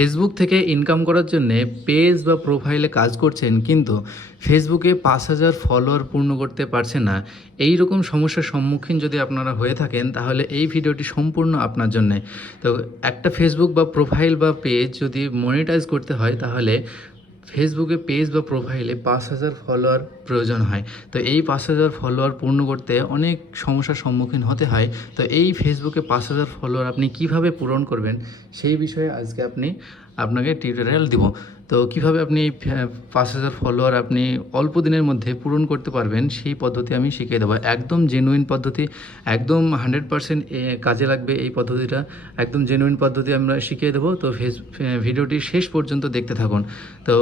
Facebook থেকে income করার জন্যে পেজ বা প্রোফাইলে কাজ করছেন, কিন্তু ফেসবুকে ৫,০০০ ফলোয়ার পূর্ণ করতে পারছেন না। এই রকম সমস্যার সম্মুখীন যদি আপনারা হয়ে থাকেন, তাহলে এই ভিডিওটি সম্পূর্ণ আপনার জন্যে। তো একটা ফেসবুক বা প্রোফাইল বা পেজ যদি মনিটাইজ করতে হয়, তাহলে ফেসবুকে পেজ বা প্রোফাইলে ৫,০০০ ফলোয়ার প্রয়োজন হয়। তো এই ৫,০০০ ফলোয়ার পূর্ণ করতে অনেক সমস্যার সম্মুখীন হতে হয়। তো এই ফেসবুকে ৫,০০০ ফলোয়ার আপনি কিভাবে পূরণ করবেন, সেই বিষয়ে আজকে আপনাকে টিউটোরিয়াল দিব। তো কিভাবে আপনি এই ৫,০০০ ফলোয়ার আপনি অল্প দিনের মধ্যে পূরণ করতে পারবেন, সেই পদ্ধতি আমি শিখিয়ে দেবো। একদম জেনুইন পদ্ধতি, একদম 100% কাজে লাগবে এই পদ্ধতিটা। একদম জেনুইন পদ্ধতি আমরা শিখিয়ে দেবো। তো ভিডিওটি শেষ পর্যন্ত দেখতে থাকুন। তো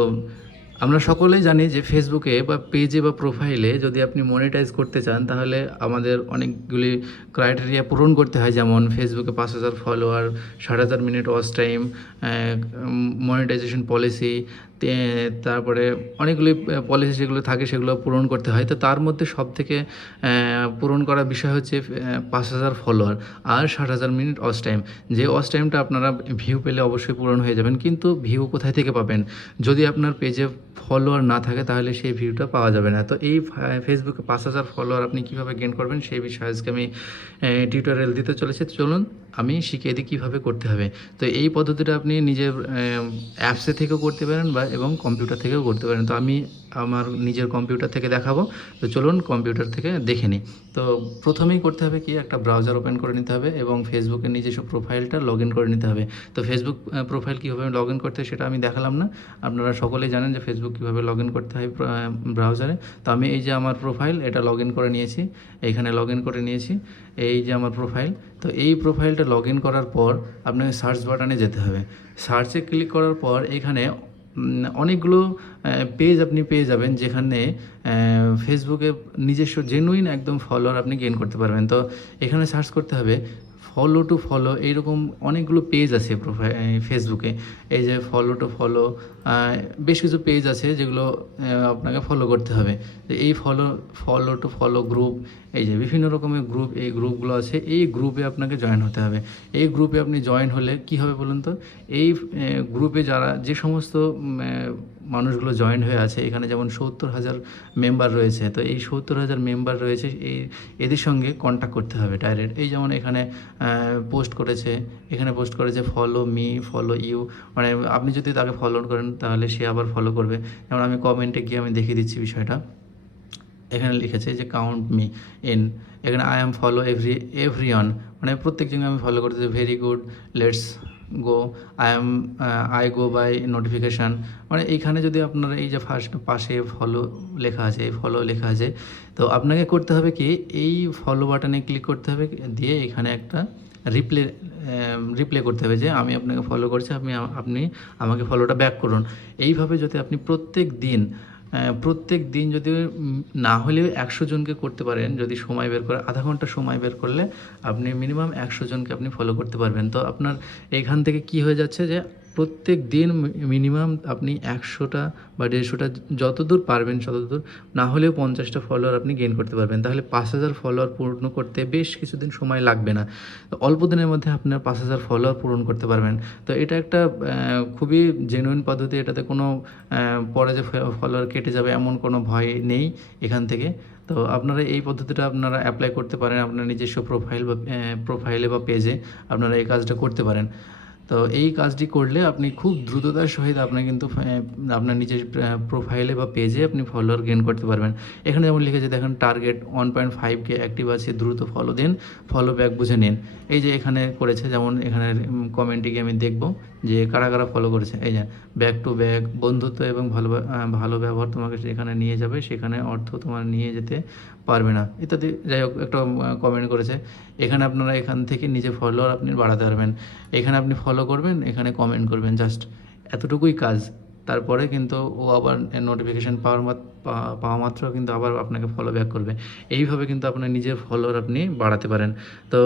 আমরা সকলেই জানি যে ফেসবুকে বা পেজে বা প্রোফাইলে যদি আপনি মনিটাইজ করতে চান, তাহলে আমাদের অনেকগুলি ক্রাইটেরিয়া পূরণ করতে হয়। যেমন ফেসবুকে ৫,০০০ ফলোয়ার, ৬০,০০০ minute watch time, monetization policy, তারপরে অনেকগুলি পলিসি যেগুলো থাকে সেগুলো পূরণ করতে হয়। তো তার মধ্যে সবথেকে পূরণ করার বিষয় হচ্ছে ৫,০০০ ফলোয়ার আর ৬০,০০০ মিনিট ওয়াচ টাইম। যে ওয়াচ টাইমটা আপনারা ভিউ পেলে অবশ্যই পূরণ হয়ে যাবেন, কিন্তু ভিউ কোথায় থেকে পাবেন? যদি আপনার পেজে ফলোয়ার না থাকে, তাহলে সেই ভিউটা পাওয়া যাবে না। তো এই ফেসবুকে 5,000 ফলোয়ার আপনি কীভাবে গেইন করবেন, সেই বিষয়ে আজকে আমি টিউটোরিয়াল দিতে চলেছি। চলুন আমি শিখিয়ে দিই কীভাবে করতে হবে। তো এই পদ্ধতিটা আপনি নিজের অ্যাপসে থেকেও করতে পারেন বা এবং কম্পিউটার থেকেও করতে পারেন। তো আমি আমার নিজের কম্পিউটার থেকে দেখাবো। তো চলুন কম্পিউটার থেকে দেখে নিই। তো প্রথমেই করতে হবে কি, একটা ব্রাউজার ওপেন করে নিতে হবে এবং ফেসবুকের নিজস্ব প্রোফাইলটা লগ ইন করে নিতে হবে। তো ফেসবুক প্রোফাইল কীভাবে লগ ইন করতে হয় সেটা আমি দেখালাম না। আপনারা সকলেই জানেন যে ফেসবুক কীভাবে লগ ইন করতে হয় ব্রাউজারে। তো আমি এই যে আমার প্রোফাইল, এটা লগ ইন করে নিয়েছি। এইখানে লগ ইন করে নিয়েছি। এই যে আমার প্রোফাইল। তো এই প্রোফাইলটা লগ ইন করার পর আপনাকে সার্চ বাটনে যেতে হবে। সার্চে ক্লিক করার পর এখানে অনেকগুলো পেজ আপনি পেয়ে যাবেন, যেখানে ফেসবুকে নিজস্ব জেনুইন একদম ফলোয়ার আপনি গেইন করতে পারবেন। তো এখানে সার্চ করতে হবে ফলো টু ফলো, এইরকম অনেকগুলো পেজ আছে ফেসবুকে। এই যে ফলো টু ফলো, বেশ কিছু পেজ আছে যেগুলো আপনাকে ফলো করতে হবে। তো এই ফলো টু ফলো গ্রুপ, এই যে বিভিন্ন রকমের গ্রুপ, এই গ্রুপগুলো আছে, এই গ্রুপে আপনাকে জয়েন হতে হবে। এই গ্রুপে আপনি জয়েন হলে কি হবে বলুন তো? এই গ্রুপে যে সমস্ত মানুষগুলো জয়েন হয়ে আছে, এখানে যেমন ৭০,০০০ মেম্বার রয়েছে। তো এই ৭০,০০০ মেম্বার রয়েছে, এদের সঙ্গে কন্ট্যাক্ট করতে হবে ডাইরেক্ট। এই যেমন এখানে পোস্ট করেছে ফলো মি, ফলো ইউ, মানে আপনি যদি তাকে ফলো করেন তাহলে সে আবার ফলো করবে। যেমন আমি কমেন্টে গিয়ে আমি দেখিয়ে দিচ্ছি বিষয়টা। এখানে লিখেছে যে কাউন্ট মি ইন, এখানে আই অ্যাম ফলো এভরিওয়ান, মানে প্রত্যেকজনকে আমি ফলো করতেছি। Very good, let's go, I go by notification, মানে এইখানে যদি আপনারা এই যে ফার্স্ট পাশে ফলো লেখা আছে, এই ফলো লেখা আছে, তো আপনাকে করতে হবে কি, এই ফলো বাটনে ক্লিক করতে হবে, দিয়ে এখানে একটা রিপ্লে করতে হবে যে আমি আপনাকে ফলো করছি, আপনি আমাকে ফলোটা ব্যাক করুন। এইভাবে যদি আপনি প্রত্যেক দিন যদি না হলেও ১০০ জনকে করতে পারেন, যদি সময় বের করে, আধা ঘন্টা সময় বের করলে আপনি মিনিমাম ১০০ জনকে আপনি ফলো করতে পারবেন। তো আপনার এখান থেকে কি হয়ে যাচ্ছে যে প্রত্যেক দিন মিনিমাম আপনি ১০০টা বা ১৫০টা, যতদূর পারবেন ততদূর, না হলেও ৫০টা ফলোয়ার আপনি গেইন করতে পারবেন। তাহলে ৫,০০০ ফলোয়ার পূর্ণ করতে বেশ কিছুদিন সময় লাগবে না। তো অল্প দিনের মধ্যে আপনার ৫,০০০ ফলোয়ার পূরণ করতে পারবেন। তো এটা একটা খুবই জেনুইন পদ্ধতি। এটাতে কোনো পরে যে ফলোয়ার কেটে যাবে এমন কোনো ভয় নেই এখান থেকে। তো আপনারা এই পদ্ধতিটা আপনারা অ্যাপ্লাই করতে পারেন আপনার নিজস্ব প্রোফাইলে বা পেজে আপনারা এই কাজটা করতে পারেন। তো এই কাজটি করলে আপনি খুব দ্রুততার সহিত আপনি কিন্তু আপনার নিজের প্রোফাইলে বা পেজে আপনি ফলোয়ার গেইন করতে পারবেন। এখানে যেমন লিখেছে দেখেন, টার্গেট 1.5K অ্যাক্টিভ আছে, দ্রুত ফলো দিন, ফলো ব্যাক বুঝে নিন। এই যে এখানে করেছে, যেমন এখানে কমেন্টে গিয়ে আমি দেখব যে কারা ফলো করেছে। এই যে ব্যাক টু ব্যাক, বন্ধুত্ব এবং ভালো ব্যবহার তোমাকে সেখানে নিয়ে যাবে, সেখানে অর্থ তোমার নিয়ে যেতে পারবে না, ইত্যাদি। যাই হোক, একটা কমেন্ট করেছে। এখানে আপনারা এখান থেকে নিজে ফলোয়ার আপনি বাড়াতে পারবেন। এখানে আপনি ফলো করবেন, এখানে কমেন্ট করবেন, জাস্ট এতটুকুই কাজ। তারপরে কিন্তু ও আবার নোটিফিকেশান পাওয়া মাত্র কিন্তু আবার আপনাকে ফলো ব্যাক করবে। এইভাবে কিন্তু আপনার নিজের ফলোয়ার আপনি বাড়াতে পারেন। তো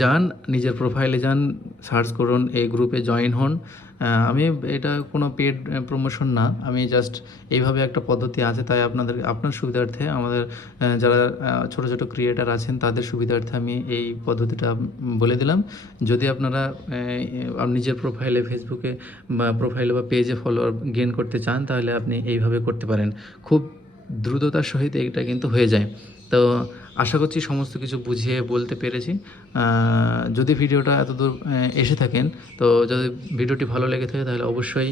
যান, নিজের প্রোফাইলে যান, সার্চ করুন, এই গ্রুপে জয়েন হন। আমি এটা কোনো পেড প্রমোশন না, আমি জাস্ট এইভাবে একটা পদ্ধতি আছে তাই আপনার সুবিধার্থে আমাদের যারা ছোটো ছোটো ক্রিয়েটার আছেন তাদের সুবিধার্থে আমি এই পদ্ধতিটা বলে দিলাম। যদি আপনারা নিজের প্রোফাইলে ফেসবুকে বা প্রোফাইলে বা পেজে ফলোয়ার গেইন করতে চান তাহলে আপনি এইভাবে করতে পারেন। খুব দ্রুততার সহিত এটা কিন্তু হয়ে যায়। তো আশা করছি সমস্ত কিছু বুঝিয়ে বলতে পেরেছি। যদি ভিডিওটা এতদূর এসে থাকেন, তো যদি ভিডিওটি ভালো লেগে থাকে তাহলে অবশ্যই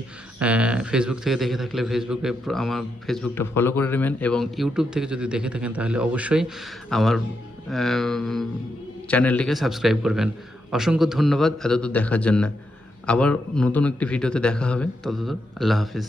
ফেসবুক থেকে দেখে থাকলে ফেসবুকে আমার ফেসবুকটা ফলো করে নেবেন, এবং ইউটিউব থেকে যদি দেখে থাকেন তাহলে অবশ্যই আমার চ্যানেলটিকে সাবস্ক্রাইব করবেন। অসংখ্য ধন্যবাদ এতদূর দেখার জন্য। আবার নতুন একটি ভিডিওতে দেখা হবে, ততদূর আল্লাহ হাফিজ।